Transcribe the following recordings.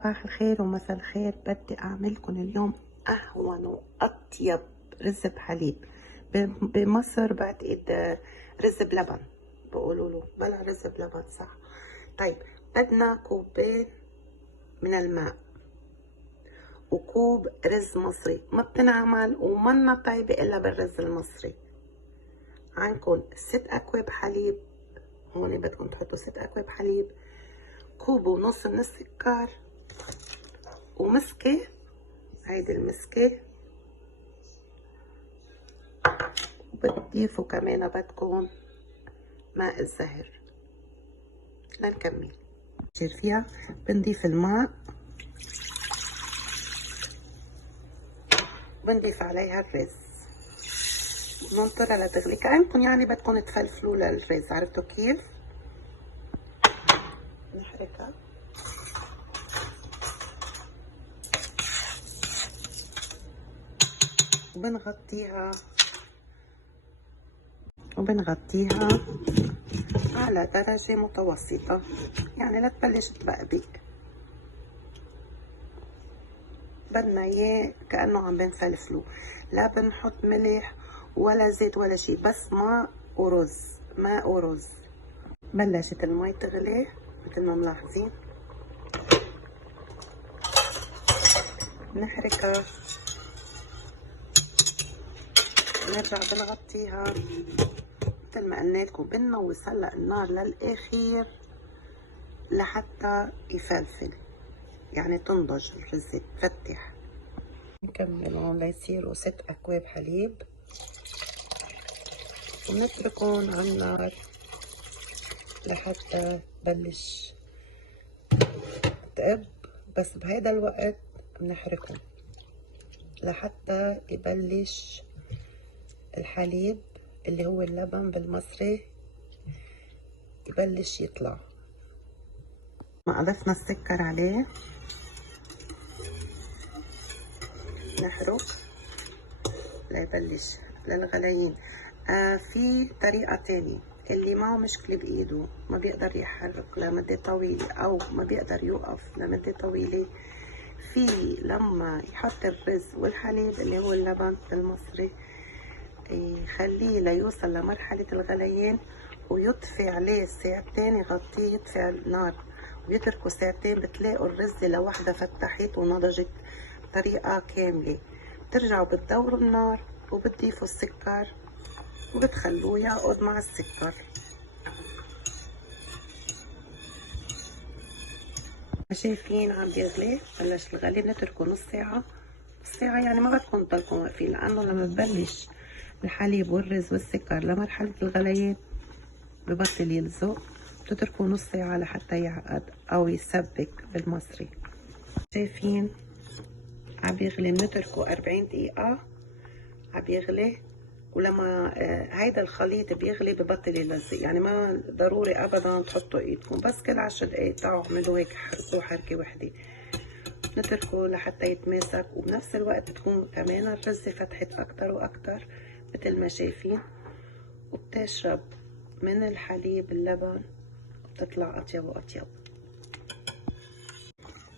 صباح الخير ومساء الخير. بدي أعملكم اليوم أهون وأطيب رز بحليب. بمصر بعتقد رز بلبن بقولوا له، بلا رز بلبن صح. طيب، بدنا كوبين من الماء وكوب رز مصري، ما بتنعمل ومنا طيبة إلا بالرز المصري. عندكم 6 أكواب حليب، هون بدكم تحطوا 6 أكواب حليب، كوب ونص من السكر، ومسكة، هيدي المسكة، وبتضيفوا كمان بدكم ماء الزهر لنكمل. بصير فيها بنضيف الماء وبنضيف عليها الرز وننطرها لتغلي. كأنكم يعني بدكم تفلفلوا للرز، عرفتوا كيف؟ نحركها وبنغطيها على درجة متوسطة، يعني لا تبلش تبقبق. بدنا اياه كأنه عم بنفلفله، لا بنحط ملح ولا زيت ولا شي، بس ماء ورز، ماء ورز. بلشت المي تغلي مثل ما ملاحظين، نحركها نرجع بنغطيها مثل ما قلنا لكم. بنوص هلا النار للاخير لحتى يفلفل، يعني تنضج الرز تفتح. نكملهم ليصيروا 6 أكواب حليب ونتركهم على النار لحتى تبلش تقب. بس بهيدا الوقت بنحركهم لحتى يبلش الحليب اللي هو اللبن بالمصري يبلش يطلع. ما أضفنا السكر عليه، نحرك ليبلش للغليين. في طريقة تانية، اللي معه مشكلة بإيده ما بيقدر يحرك لمدة طويلة أو ما بيقدر يوقف لمدة طويلة، في لما يحط الرز والحليب اللي هو اللبن المصري يخليه ليوصل لمرحلة الغليان ويطفي عليه ساعتين، يغطيه يطفي النار ويتركه ساعتين، بتلاقوا الرز لوحدها فتحت ونضجت بطريقة كاملة. بترجعوا بتدوروا النار وبتضيفوا السكر وبتخلوه يعقد مع السكر. شايفين عم بيغلي، بلش الغلي. بنتركه نص ساعة، نص ساعة يعني ما بدكم تضلكم واقفين، لأنه لما ببلش الحليب والرز والسكر لمرحلة الغليان ببطل يلزق. بتتركوه نص ساعة لحتى يعقد أو يسبك بالمصري. شايفين عم بيغلي، بنتركه 40 دقيقة عم بيغلي. ولما هيدا الخليط بيغلي ببطل يلزق، يعني ما ضروري ابدا تحطوا ايدكم، بس كل 10 دقايق تعوا اعملوا هيك، حركوه حركه وحده، نتركه لحتى يتماسك. وبنفس الوقت تكون كمان الرز فتحت اكتر واكتر مثل ما شايفين، وبتشرب من الحليب اللبن وبتطلع اطيب واطيب.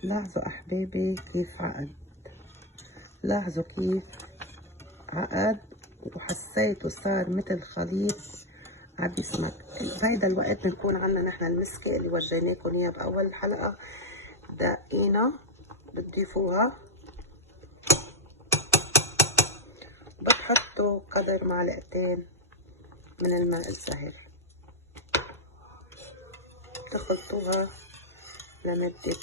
لاحظوا احبابي كيف عقد، لاحظوا كيف عقد وحسيته صار مثل خليط عم يسمك. بهيدا الوقت بنكون عنا نحن المسكة اللي ورجيناكم اياها باول الحلقة، دقينا بتضيفوها، بتحطوا قدر معلقتين من الماء الزهر، بتخلطوها لمدة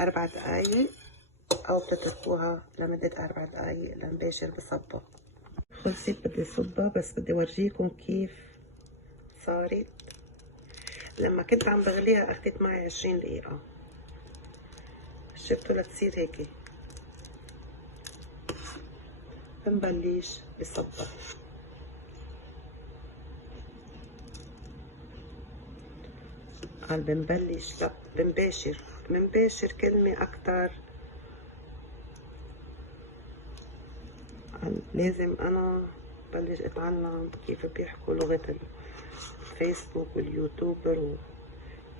4 دقايق او بتتركوها لمدة 4 دقايق لنباشر بصبها. خلصت، بدي صبها بس بدي ورجيكم كيف صارت. لما كنت عم بغليها اخذت معي 20 دقيقة، شفتوا لتصير هيك. بنبلش بصبها، قال بنبلش، لا بنباشر كلمة أكتر. لازم أنا بلش أتعلم كيف بيحكوا لغة الفيسبوك واليوتيوبر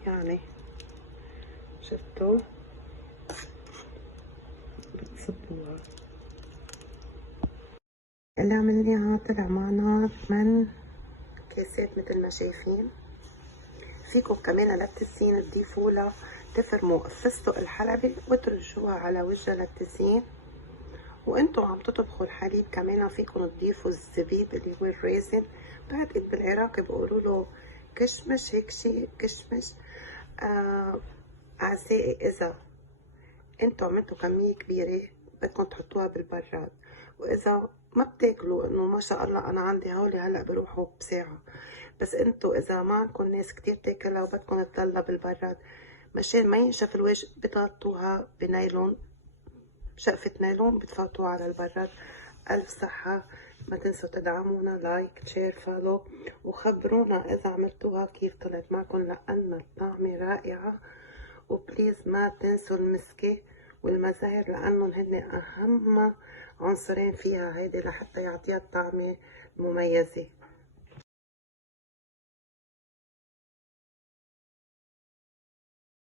يعني شفتوا تصبوها. اللي عملناها طلع معنا 8 كاسات مثل ما شايفين. فيكم كمان للتزيين تضيفوا لها تفرموا الفستق الحلبي وترشوها على وجهها للتزيين. وانتوا عم تطبخوا الحليب كمان فيكم تضيفوا الزبيب اللي هو الريزن، بعتقد بالعراق بيقولوا له كشمش، هيك شيء كشمش. اعزائي اذا انتوا عملتوا كمية كبيرة بدكم تحطوها بالبراد، واذا ما بتاكلوا انه ما شاء الله انا عندي هولي هلا بروحوا بساعة، بس انتوا اذا ما عندكم ناس كتير تاكلها وبدكم تضلها بالبراد مشان ما ينشف الوجه بتغطوها بنايلون، شقفة نايلون بتفوتوها على البراد. ألف صحة. ما تنسوا تدعمونا لايك شير فولو، وخبرونا إذا عملتوها كيف طلعت معكم لأن الطعمة رائعة. وبليز ما تنسوا المسكة والمزهر لأنهم هن أهم عنصرين فيها هيدي لحتى يعطيها الطعمة المميزة.